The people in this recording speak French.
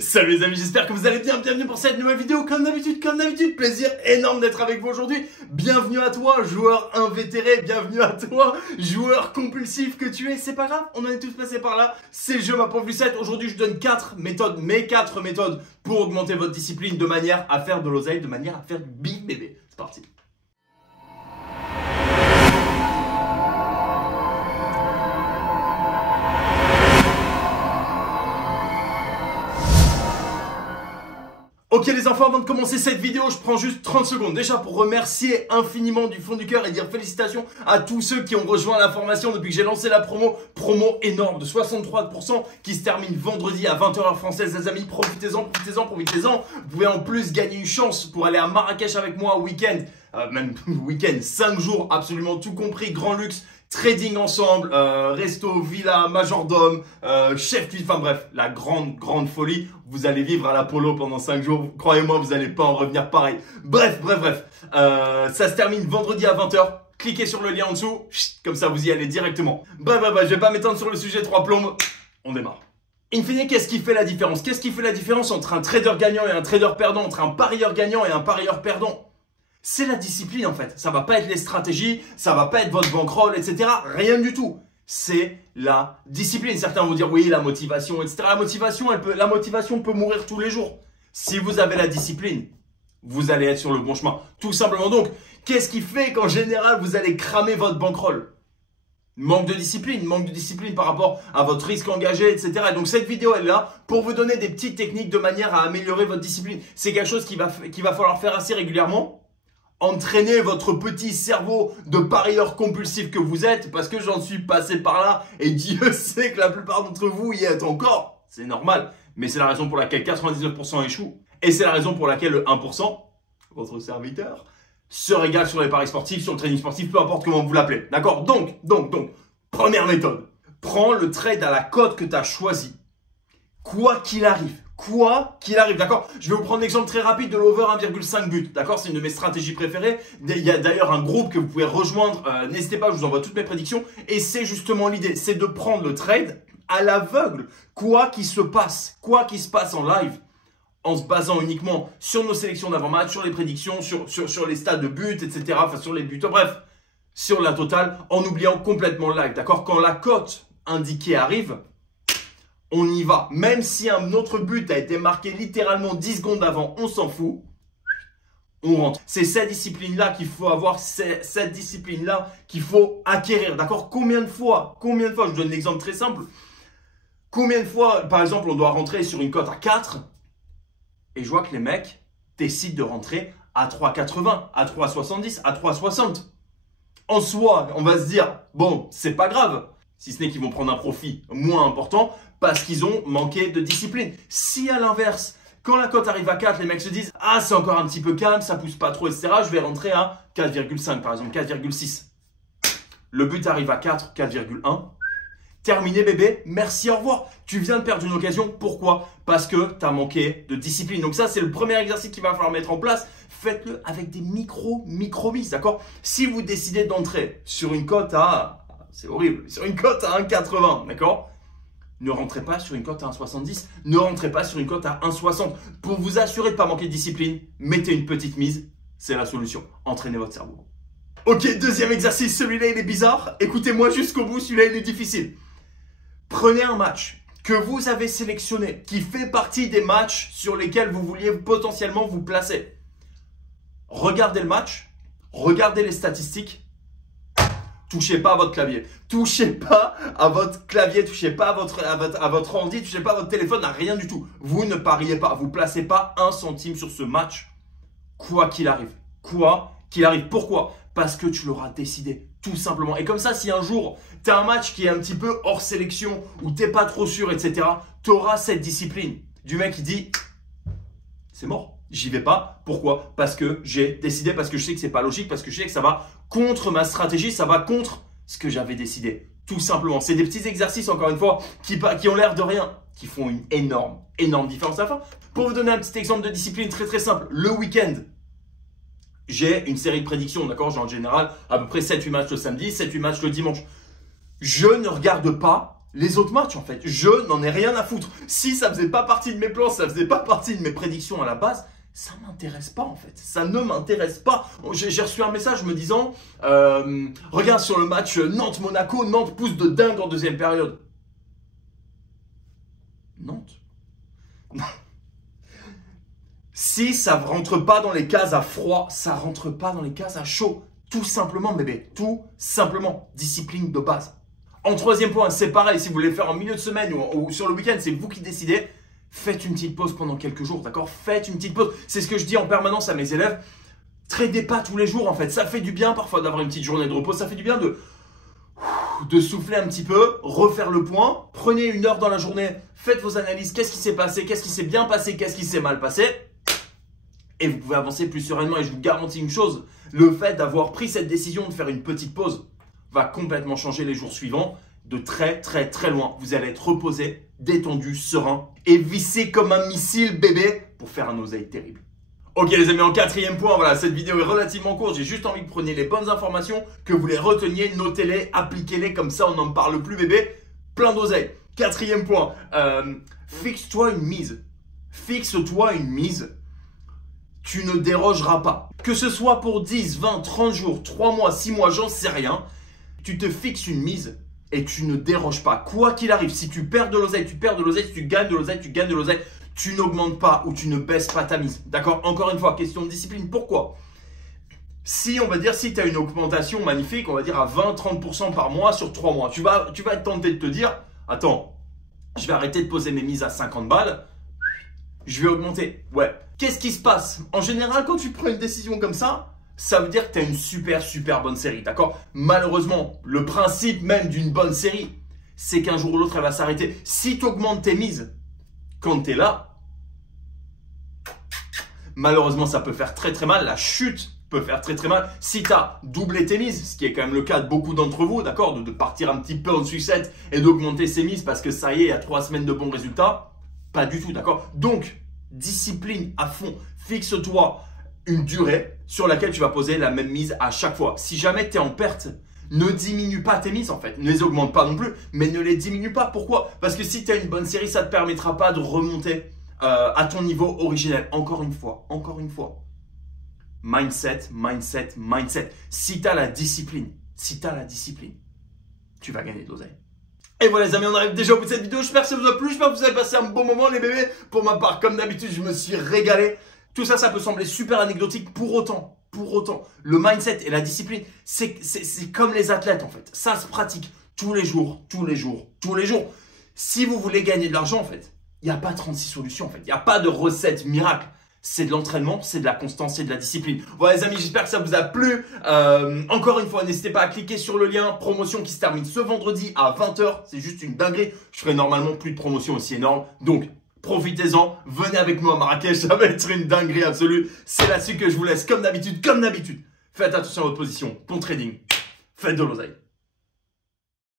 Salut les amis, j'espère que vous allez bien, bienvenue pour cette nouvelle vidéo, comme d'habitude, plaisir énorme d'être avec vous aujourd'hui. Bienvenue à toi, joueur invétéré, bienvenue à toi, joueur compulsif que tu es, c'est pas grave, on en est tous passés par là, c'est le jeu ma pauvre Lucette. Aujourd'hui je donne 4 méthodes, mes 4 méthodes pour augmenter votre discipline de manière à faire de l'oseille, de manière à faire du big bébé. C'est parti. Ok les enfants, avant de commencer cette vidéo, je prends juste 30 secondes déjà pour remercier infiniment du fond du cœur et dire félicitations à tous ceux qui ont rejoint la formation depuis que j'ai lancé la promo énorme de 63% qui se termine vendredi à 20h heure française les amis, profitez-en. Vous pouvez en plus gagner une chance pour aller à Marrakech avec moi week-end, même week-end, 5 jours, absolument tout compris, grand luxe. Trading ensemble, resto, villa, majordome, chef cuisine, enfin bref, la grande folie. Vous allez vivre à l'Apollo pendant 5 jours. Croyez-moi, vous n'allez pas en revenir pareil. Bref. Ça se termine vendredi à 20h. Cliquez sur le lien en dessous, comme ça vous y allez directement. Bref, je vais pas m'étendre sur le sujet 3 plombes. On démarre. In fine, qu'est-ce qui fait la différence? Qu'est-ce qui fait la différence entre un trader gagnant et un trader perdant? Entre un parieur gagnant et un parieur perdant? C'est la discipline en fait. Ça va pas être les stratégies, ça va pas être votre bankroll, etc. Rien du tout. C'est la discipline. Certains vont dire oui, la motivation, etc. La motivation peut mourir tous les jours. Si vous avez la discipline, vous allez être sur le bon chemin. Tout simplement. Donc, qu'est-ce qui fait qu'en général, vous allez cramer votre bankroll? Manque de discipline par rapport à votre risque engagé, etc. Et donc cette vidéo elle est là pour vous donner des petites techniques de manière à améliorer votre discipline. C'est quelque chose qu'il va falloir faire assez régulièrement. Entraînez votre petit cerveau de parieur compulsif que vous êtes, parce que j'en suis passé par là et Dieu sait que la plupart d'entre vous y êtes encore. C'est normal, mais c'est la raison pour laquelle 99% échouent et c'est la raison pour laquelle le 1%, votre serviteur, se régale sur les paris sportifs, sur le trading sportif, peu importe comment vous l'appelez. D'accord? Donc, première méthode. Prends le trade à la cote que tu as choisi. Quoi qu'il arrive, d'accord? Je vais vous prendre l'exemple très rapide de l'over 1,5 but, d'accord? C'est une de mes stratégies préférées. Il y a d'ailleurs un groupe que vous pouvez rejoindre. N'hésitez pas, je vous envoie toutes mes prédictions. Et c'est justement l'idée, c'est de prendre le trade à l'aveugle. Quoi qu'il se passe en live, en se basant uniquement sur nos sélections d'avant-match, sur les prédictions, sur les stats de but, etc. Enfin, sur les buts, bref, sur la totale, en oubliant complètement le live, d'accord? Quand la cote indiquée arrive, on y va. Même si un autre but a été marqué littéralement 10 secondes avant, on s'en fout. On rentre. C'est cette discipline-là qu'il faut avoir, c'est cette discipline-là qu'il faut acquérir. D'accord? Combien de fois, je vous donne l'exemple très simple. Combien de fois, par exemple, on doit rentrer sur une cote à 4 et je vois que les mecs décident de rentrer à 3,80, à 3,70, à 3,60. En soi, on va se dire, bon, c'est pas grave. Si ce n'est qu'ils vont prendre un profit moins important parce qu'ils ont manqué de discipline. Si à l'inverse, quand la cote arrive à 4, les mecs se disent « Ah, c'est encore un petit peu calme, ça pousse pas trop, etc. Je vais rentrer à 4,5 par exemple, 4,6. » Le but arrive à 4, 4,1. Terminé bébé, merci, au revoir. Tu viens de perdre une occasion. Pourquoi? Parce que tu as manqué de discipline. Donc ça, c'est le premier exercice qu'il va falloir mettre en place. Faites-le avec des micro-mises, d'accord? Si vous décidez d'entrer sur une cote à... C'est horrible. Sur une cote à 1,80, d'accord? Ne rentrez pas sur une cote à 1,70. Ne rentrez pas sur une cote à 1,60. Pour vous assurer de ne pas manquer de discipline, mettez une petite mise. C'est la solution. Entraînez votre cerveau. Ok, deuxième exercice. Celui-là, il est bizarre. Écoutez-moi jusqu'au bout. Celui-là, il est difficile. Prenez un match que vous avez sélectionné, qui fait partie des matchs sur lesquels vous vouliez potentiellement vous placer. Regardez le match. Regardez les statistiques. Touchez pas à votre clavier. Touchez pas à votre clavier. Touchez pas à votre ordi. Touchez pas à votre téléphone. À rien du tout. Vous ne pariez pas. Vous placez pas un centime sur ce match. Quoi qu'il arrive. Pourquoi? Parce que tu l'auras décidé. Tout simplement. Et comme ça, si un jour, tu as un match qui est un petit peu hors sélection, ou tu n'es pas trop sûr, etc., tu auras cette discipline du mec qui dit « C'est mort. J'y vais pas. » Pourquoi? Parce que j'ai décidé, parce que je sais que c'est pas logique, parce que je sais que ça va contre ma stratégie, ça va contre ce que j'avais décidé. Tout simplement. C'est des petits exercices, encore une fois, qui ont l'air de rien, qui font une énorme différence à la fin. Pour vous donner un petit exemple de discipline très simple, le week-end, j'ai une série de prédictions, d'accord? J'ai en général à peu près 7-8 matchs le samedi, 7-8 matchs le dimanche. Je ne regarde pas les autres matchs en fait. Je n'en ai rien à foutre. Si ça faisait pas partie de mes plans, ça faisait pas partie de mes prédictions à la base, ça m'intéresse pas en fait. Ça ne m'intéresse pas. J'ai reçu un message me disant regarde sur le match Nantes-Monaco, Nantes pousse de dingue en deuxième période. Nantes. Si ça rentre pas dans les cases à froid, ça rentre pas dans les cases à chaud. Tout simplement, bébé. Tout simplement. Discipline de base. En troisième point, c'est pareil. Si vous voulez faire en milieu de semaine ou sur le week-end, c'est vous qui décidez. Faites une petite pause pendant quelques jours, d'accord? Faites une petite pause. C'est ce que je dis en permanence à mes élèves. Tradez pas tous les jours, en fait. Ça fait du bien parfois d'avoir une petite journée de repos. Ça fait du bien de souffler un petit peu, refaire le point. Prenez une heure dans la journée. Faites vos analyses. Qu'est-ce qui s'est passé? Qu'est-ce qui s'est bien passé? Qu'est-ce qui s'est mal passé? Et vous pouvez avancer plus sereinement. Et je vous garantis une chose. Le fait d'avoir pris cette décision de faire une petite pause va complètement changer les jours suivants. De très très très loin. Vous allez être reposé, détendu, serein et vissé comme un missile bébé pour faire un oseille terrible. Ok les amis, en quatrième point, voilà, cette vidéo est relativement courte. J'ai juste envie que vous preniez les bonnes informations, que vous les reteniez, notez-les, appliquez-les, comme ça on n'en parle plus bébé. Plein d'oseille. Quatrième point, fixe-toi une mise. Fixe-toi une mise. Tu ne dérogeras pas. Que ce soit pour 10, 20, 30 jours, 3 mois, 6 mois, j'en sais rien. Tu te fixes une mise. Et tu ne déroges pas. Quoi qu'il arrive, si tu perds de l'oseille, tu perds de l'oseille. Si tu gagnes de l'oseille, tu gagnes de l'oseille. Tu n'augmentes pas ou tu ne baisses pas ta mise. D'accord? Encore une fois, question de discipline. Pourquoi? Si, on va dire, si tu as une augmentation magnifique, on va dire à 20-30% par mois sur 3 mois, tu vas être tenté de te dire, attends, je vais arrêter de poser mes mises à 50 balles. Je vais augmenter. Ouais. Qu'est-ce qui se passe? En général, quand tu prends une décision comme ça veut dire que tu as une super bonne série, d'accord? Malheureusement, le principe même d'une bonne série, c'est qu'un jour ou l'autre, elle va s'arrêter. Si tu augmentes tes mises quand tu es là, malheureusement, ça peut faire très mal. La chute peut faire très mal. Si tu as doublé tes mises, ce qui est quand même le cas de beaucoup d'entre vous, d'accord? De partir un petit peu en sucette et d'augmenter ses mises parce que ça y est, il y a 3 semaines de bons résultats. Pas du tout, d'accord? Donc, discipline à fond. Fixe-toi une durée sur laquelle tu vas poser la même mise à chaque fois. Si jamais tu es en perte, ne diminue pas tes mises en fait. Ne les augmente pas non plus, mais ne les diminue pas. Pourquoi? Parce que si tu as une bonne série, ça ne te permettra pas de remonter à ton niveau originel. Encore une fois. Mindset. Si tu as la discipline, tu vas gagner de l'oseille. Et voilà les amis, on arrive déjà au bout de cette vidéo. J'espère que ça vous a plu, j'espère que vous avez passé un bon moment les bébés. Pour ma part, comme d'habitude, je me suis régalé. Tout ça, ça peut sembler super anecdotique. Pour autant, le mindset et la discipline, c'est comme les athlètes en fait. Ça se pratique tous les jours. Si vous voulez gagner de l'argent en fait, il n'y a pas 36 solutions en fait. Il n'y a pas de recette miracle. C'est de l'entraînement, c'est de la constance, c'est de la discipline. Voilà les amis, j'espère que ça vous a plu. Encore une fois, n'hésitez pas à cliquer sur le lien. Promotion qui se termine ce vendredi à 20 h. C'est juste une dinguerie. Je ferai normalement plus de promotions aussi énormes. Donc, profitez-en. Venez avec nous à Marrakech. Ça va être une dinguerie absolue. C'est là-dessus que je vous laisse comme d'habitude. Faites attention à votre position. Bon trading. Faites de l'oseille.